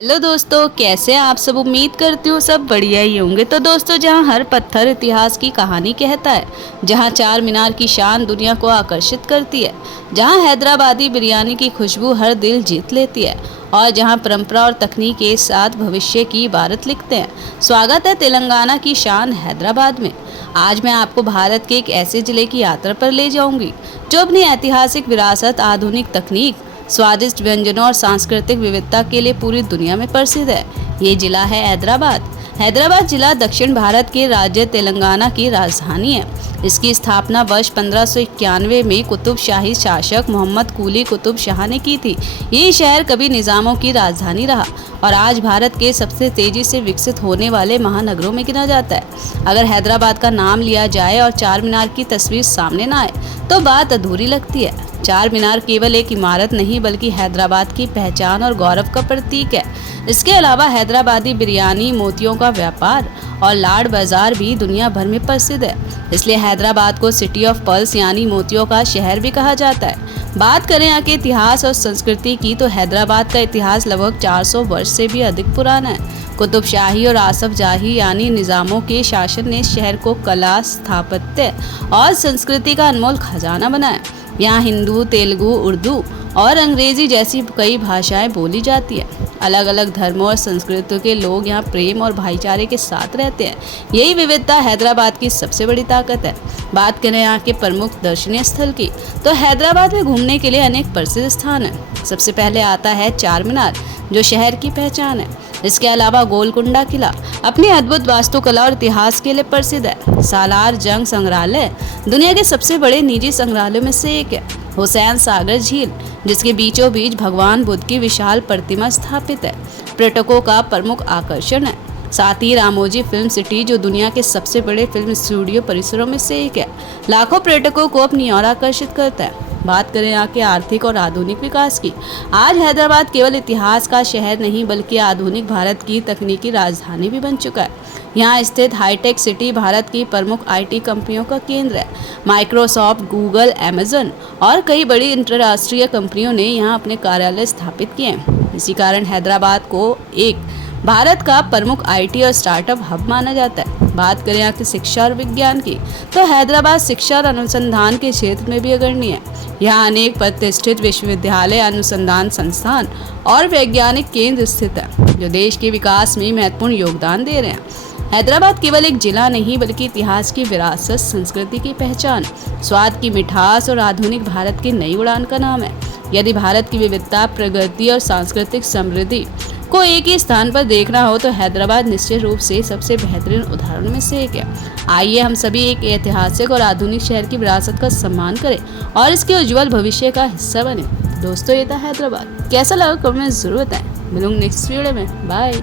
Hello दोस्तों, कैसे हैं आप सब। उम्मीद करती हूँ सब बढ़िया ही होंगे। तो दोस्तों, जहाँ हर पत्थर इतिहास की कहानी कहता है, जहाँ चार मीनार की शान दुनिया को आकर्षित करती है, जहाँ हैदराबादी बिरयानी की खुशबू हर दिल जीत लेती है और जहाँ परंपरा और तकनीक के साथ भविष्य की इबारत लिखते हैं। स्वागत है तेलंगाना की शान हैदराबाद में। आज मैं आपको भारत के एक ऐसे जिले की यात्रा पर ले जाऊंगी जो अपनी ऐतिहासिक विरासत, आधुनिक तकनीक, स्वादिष्ट व्यंजनों और सांस्कृतिक विविधता के लिए पूरी दुनिया में प्रसिद्ध है। ये जिला है हैदराबाद। हैदराबाद जिला दक्षिण भारत के राज्य तेलंगाना की राजधानी है। इसकी स्थापना वर्ष 1591 में कुतुब शाही शासक मोहम्मद कुली कुतुब शाह ने की थी। ये शहर कभी निजामों की राजधानी रहा और आज भारत के सबसे तेजी से विकसित होने वाले महानगरों में गिना जाता है। अगर हैदराबाद का नाम लिया जाए और चार मीनार की तस्वीर सामने ना आए तो बात अधूरी लगती है। चार मीनार केवल एक इमारत नहीं बल्कि हैदराबाद की पहचान और गौरव का प्रतीक है। इसके अलावा हैदराबादी बिरयानी, मोतियों का व्यापार और लाड बाजार भी दुनिया भर में प्रसिद्ध है। इसलिए हैदराबाद को सिटी ऑफ पर्ल्स यानी मोतियों का शहर भी कहा जाता है। बात करें यहाँ के इतिहास और संस्कृति की तो हैदराबाद का इतिहास लगभग 400 वर्ष से भी अधिक पुराना है। कुतुब शाही और आसफ जाही यानी निजामों के शासन ने शहर को कला, स्थापत्य और संस्कृति का अनमोल खजाना बनाया। यहाँ हिंदू, तेलुगु, उर्दू और अंग्रेजी जैसी कई भाषाएं बोली जाती है। अलग अलग धर्मों और संस्कृतियों के लोग यहाँ प्रेम और भाईचारे के साथ रहते हैं। यही विविधता हैदराबाद की सबसे बड़ी ताकत है। बात करें यहाँ के प्रमुख दर्शनीय स्थल की तो हैदराबाद में घूमने के लिए अनेक प्रसिद्ध स्थान हैं। सबसे पहले आता है चार मीनार, जो शहर की पहचान है। इसके अलावा गोलकुंडा किला अपनी अद्भुत वास्तुकला और इतिहास के लिए प्रसिद्ध है। सालार जंग संग्रहालय दुनिया के सबसे बड़े निजी संग्रहालयों में से एक है। हुसैन सागर झील, जिसके बीचों बीच भगवान बुद्ध की विशाल प्रतिमा स्थापित है, पर्यटकों का प्रमुख आकर्षण है। साथ ही रामोजी फिल्म सिटी, जो दुनिया के सबसे बड़े फिल्म स्टूडियो परिसरों में से एक है, लाखों पर्यटकों को अपनी ओर आकर्षित करता है। बात करें यहाँ के आर्थिक और आधुनिक विकास की, आज हैदराबाद केवल इतिहास का शहर नहीं बल्कि आधुनिक भारत की तकनीकी राजधानी भी बन चुका है। यहाँ स्थित हाईटेक सिटी भारत की प्रमुख आईटी कंपनियों का केंद्र है। माइक्रोसॉफ्ट, गूगल, अमेजन और कई बड़ी अंतर्राष्ट्रीय कंपनियों ने यहाँ अपने कार्यालय स्थापित किए हैं। इसी कारण हैदराबाद को एक भारत का प्रमुख आईटी और स्टार्टअप हब माना जाता है। बात करें यहाँ की शिक्षा और विज्ञान की तो हैदराबाद शिक्षा और अनुसंधान के क्षेत्र में भी अग्रणी है। यहाँ अनेक प्रतिष्ठित विश्वविद्यालय, अनुसंधान संस्थान और वैज्ञानिक केंद्र स्थित है, जो देश के विकास में महत्वपूर्ण योगदान दे रहे हैं। हैदराबाद केवल एक जिला नहीं बल्कि इतिहास की विरासत, संस्कृति की पहचान, स्वाद की मिठास और आधुनिक भारत की नई उड़ान का नाम है। यदि भारत की विविधता, प्रगति और सांस्कृतिक समृद्धि को एक ही स्थान पर देखना हो तो हैदराबाद निश्चित रूप से सबसे बेहतरीन उदाहरण में से एक है। आइए हम सभी एक ऐतिहासिक और आधुनिक शहर की विरासत का सम्मान करें और इसके उज्जवल भविष्य का हिस्सा बने। दोस्तों, ये था हैदराबाद। कैसा लगा कमेंट में जरूर बताएं। मिलूंगी नेक्स्ट वीडियो में। बाय।